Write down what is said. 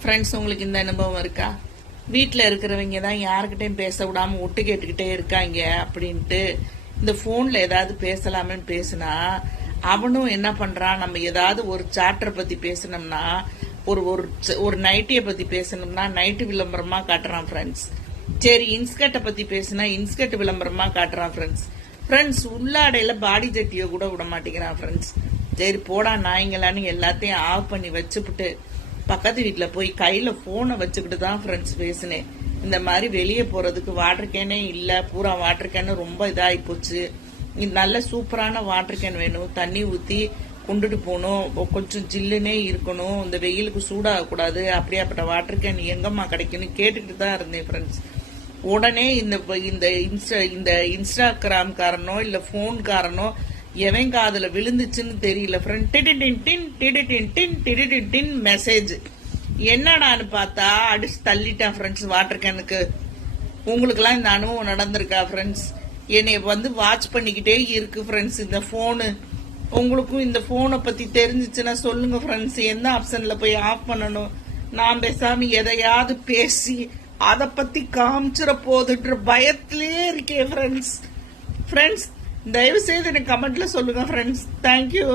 Friends, உங்களுக்கு இந்த அனுபவம் இருக்கா? வீட்டில் இருக்கிறவங்க தான் யாருக்கிட்டையும் பேச விடாம ஒட்டு கேட்டுக்கிட்டே இருக்காங்க அப்படின்ட்டு இந்த ஃபோனில் ஏதாவது பேசலாமேன்னு பேசுனா அவனும் என்ன பண்ணுறான், நம்ம ஏதாவது ஒரு சாப்டரை பற்றி பேசணும்னா ஒரு ஒரு ஒரு நைட்டியை பற்றி பேசணும்னா நைட்டு விளம்பரமாக காட்டுறான் ஃப்ரெண்ட்ஸ். சரி, இன்ஸ்கர்ட்டை பற்றி பேசுனா இன்ஸ்கர்ட் விளம்பரமாக காட்டுறான் ஃப்ரெண்ட்ஸ். உள்ளாடையில பாடி ஜட்டியை கூட விட மாட்டேங்கிறான் ஃப்ரெண்ட்ஸ். சரி போடா நாய்ங்களான்னு எல்லாத்தையும் ஆஃப் பண்ணி வச்சுப்புட்டு பக்கத்து வீட்டில் போய் கையில் ஃபோனை வச்சுக்கிட்டு தான் ஃப்ரெண்ட்ஸ் பேசினேன். இந்த மாதிரி வெளியே போகிறதுக்கு வாட்டர் கேனே இல்லை, பூரா வாட்டர் கேனு ரொம்ப இதாகி போச்சு. நல்ல சூப்பரான வாட்டர் கேன் வேணும், தண்ணி ஊற்றி கொண்டுட்டு போகணும், கொஞ்சம் ஜில்லுனே இருக்கணும், இந்த வெயிலுக்கு சூடாகக்கூடாது. அப்படியாப்பட்ட வாட்டர் கேன் எங்கம்மா கிடைக்குன்னு கேட்டுக்கிட்டு தான் இருந்தேன் ஃப்ரெண்ட்ஸ். உடனே இந்த இன்ஸ்டாகிராம்காரனோ இல்லை ஃபோன்காரனோ எவன் காதுல விழுந்துச்சுன்னு தெரியல ஃப்ரெண்ட். டிடின் மெசேஜ் என்னடான்னு பார்த்தா அடிச்சு தள்ளிட்டான் ஃப்ரெண்ட்ஸ் வாட்டர் கேனுக்கு. உங்களுக்குலாம் இந்த அனுபவம் நடந்திருக்கா ஃப்ரெண்ட்ஸ்? என்னைய வாட்ச் பண்ணிக்கிட்டே இருக்கு ஃப்ரெண்ட்ஸ் இந்த ஃபோனு. உங்களுக்கும் இந்த ஃபோனை பத்தி தெரிஞ்சிச்சுன்னா சொல்லுங்க ஃப்ரெண்ட்ஸ். எந்த ஆப்ஷன்ல போய் ஆஃப் பண்ணணும்? நான் பேசாம எதையாவது பேசி அதை பத்தி காமிச்சிட போதுன்ற பயத்திலே இருக்கேன் ஃப்ரெண்ட்ஸ். தயவு செய்து எனக்கு கமெண்ட்ல சொல்லுங்க ஃப்ரெண்ட்ஸ். தேங்க்யூ.